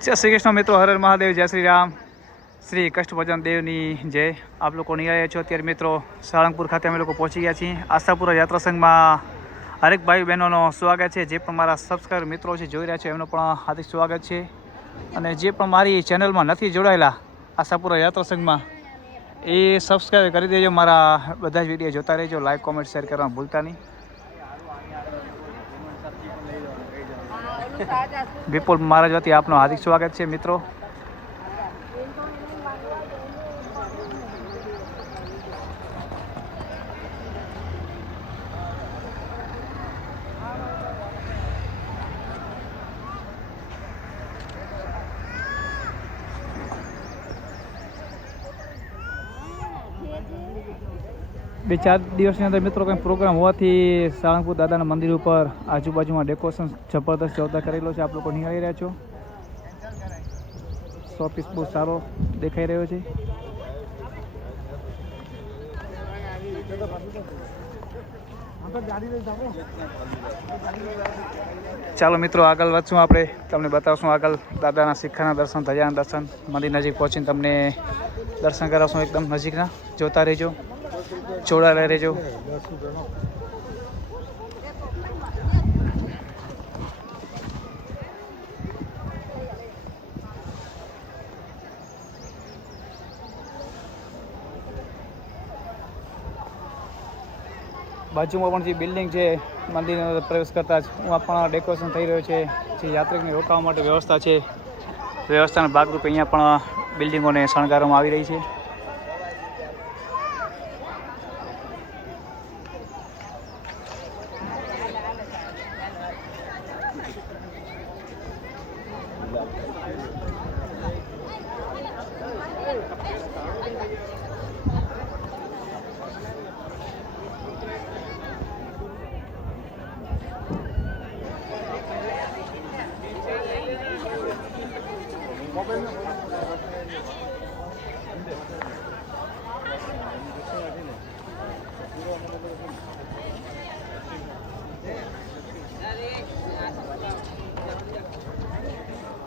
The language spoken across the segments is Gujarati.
जय श्री कृष्ण मित्रों, हर हर महादेव, जय श्री राम, श्री कष्टभजन देवनी जय। आप लोग निहाळ्या છો અત્યારે મિત્રો સાળંગપુર ખાતે અમે લોકો પહોંચી ગયા છીએ। આશાપુરા યાત્રા સંઘમાં હરેક ભાઈ બહેનોનો સ્વાગત છે। જે પણ મારા સબસ્ક્રાઈબર મિત્રો છે જોઈ રહ્યા છે એમનો પણ હાર્દિક સ્વાગત છે। અને જે પણ મારી ચેનલમાં નથી જોડાયેલા આશાપુરા યાત્રા સંઘમાં એ સબસ્ક્રાઈબ કરી દેજો। મારા બધા જ વિડીયો જોતા રહેજો, લાઈક કોમેન્ટ શેર કરવા ભૂલતા નહીં। વિપુલ મહારાજ વતી આપનું હાર્દિક સ્વાગત છે મિત્રો। બે ચાર દિવસની અંદર મિત્રો કંઈ પ્રોગ્રામ હોવાથી સાળંગપુર દાદાના મંદિર ઉપર આજુબાજુમાં ડેકોરેશન જબરદસ્ત જોરદાર કરેલો છે। આપ લોકો નિહાળી રહ્યા છો। શોપીસ બહુ સારો દેખાઈ રહ્યો છે। ચાલો મિત્રો આગળ વધશું, આપણે તમને બતાવશું આગળ દાદાના શિખરના દર્શન, ધજાના દર્શન, મંદિર નજીક પહોંચીને તમને દર્શન કરાવશું એકદમ નજીકના। જોતા રહેજો, જોડાયેલા રહેજો। બાજુમાં પણ જે બિલ્ડિંગ છે મંદિરની અંદર પ્રવેશ કરતા જ ઉમાં પણ ડેકોરેશન થઈ રહ્યું છે। જે યાત્રિકને રોકાવા માટે વ્યવસ્થા છે, વ્યવસ્થાના ભાગરૂપે અહીંયા પણ બિલ્ડિંગોને શણગારવામાં આવી રહી છે।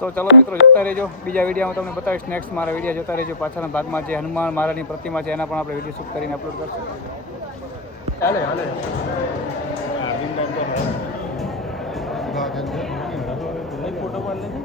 તો ચાલો મિત્રો જોતા રહેજો, બીજા વિડીયોમાં તમને બતાવીશ। નેક્સ્ટ મારા વિડીયો જોતા રહેજો। પાછળના ભાગમાં જે હનુમાન મહારાજની પ્રતિમા છે એના પણ આપણે વિડીયો શૂટ કરીને અપલોડ કરશું। ચાલે હાલે ફોટો પાડ લેજો।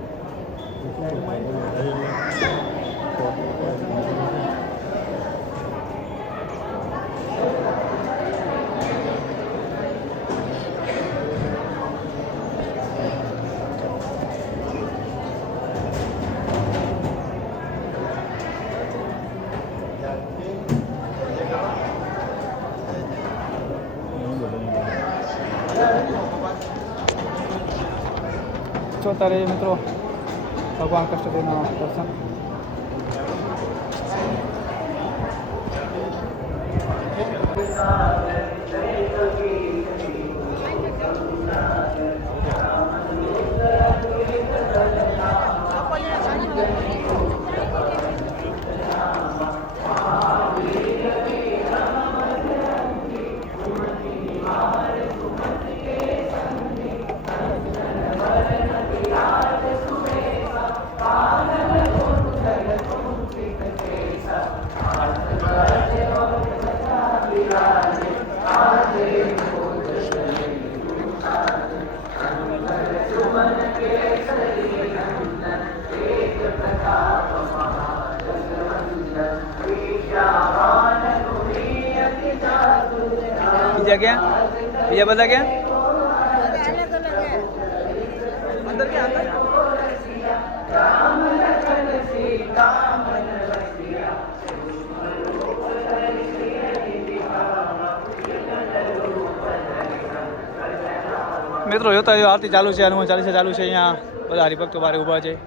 જોતા રહેજો મિત્રો ભગવાન કષ્ટદેવના દર્શન। બીજા ક્યાં, બીજા બધા ક્યાં, અંદર ક્યાં, અંદર મિત્રો જોતા જો આરતી ચાલુ છે, હનુમાન ચાલીસા ચાલુ છે। અહીંયા બધા હરિભક્તો બારે ઊભા છે।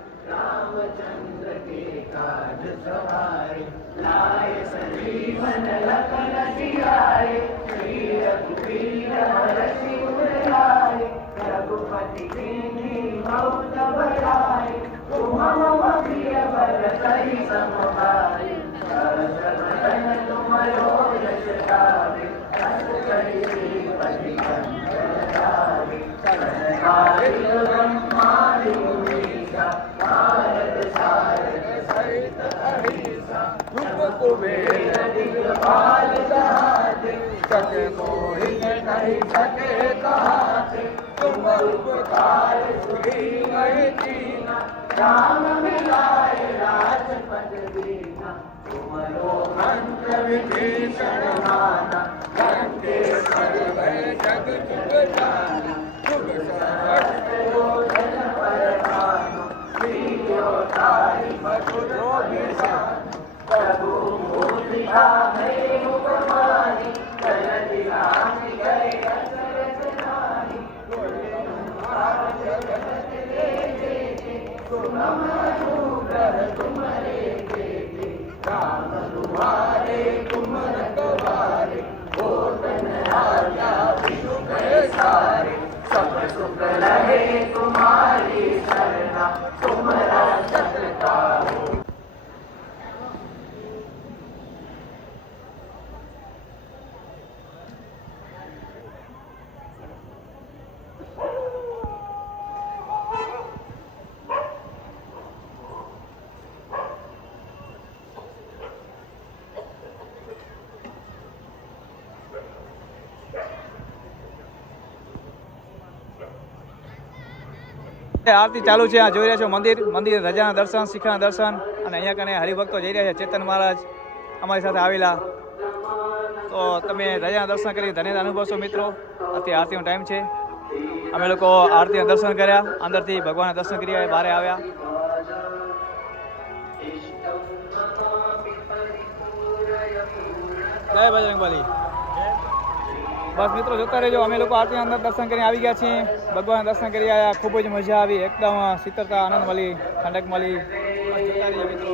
Hare कुबेर दिग्पाल कहाते, सके मोहित नहीं सके कहाते, तुम उपकार सुधी नहीं दीना, राम मिलाए राजपद दीना, तुमरो मंत्र विभीषण माना, लंकेश्वर भय जग जुग जाना, शुभ सहस्त्र योजन पर भानु, वीर्यो धारी मधुर विषाद, प्रभु मूर्ति है उपमानी, जगति राशि गए दशरथ नारी, जगत देखे तुम अनुग्रह तुम्हारे देखे, राम तुम्हारे तुम रखवारे, होतन आज्ञा बिनु गए सारे, सब सुख रहे तुम्हारी शरणा, तुम रक्षता हो। આરતી ચાલુ છે, આ જોઈ રહ્યા છો મંદિર ધજાના દર્શન, શિખરના દર્શન, અને અહીંયા કને હરિભક્તો જઈ રહ્યા છે. ચેતન મહારાજ અમારી સાથે આવેલા, તો તમે ધજાના દર્શન કરી ધન્યતા અનુભવશો મિત્રો. અત્યારે આરતીનો ટાઈમ છે. અમે લોકો આરતીના દર્શન કર્યા, અંદરથી ભગવાનના દર્શન કર્યા, બહાર આવ્યા. જય બજરંગબલી. બસ મિત્રો જોતા રહેજો. અમે લોકો આરતી અંદર દર્શન કરીને આવી ગયા છીએ, ભગવાન દર્શન કરી આવ્યા. ખૂબ જ મજા આવી, એકદમ શીતળતા, આનંદ મળી, ઠંડક મળી. જોતા રહેજો મિત્રો.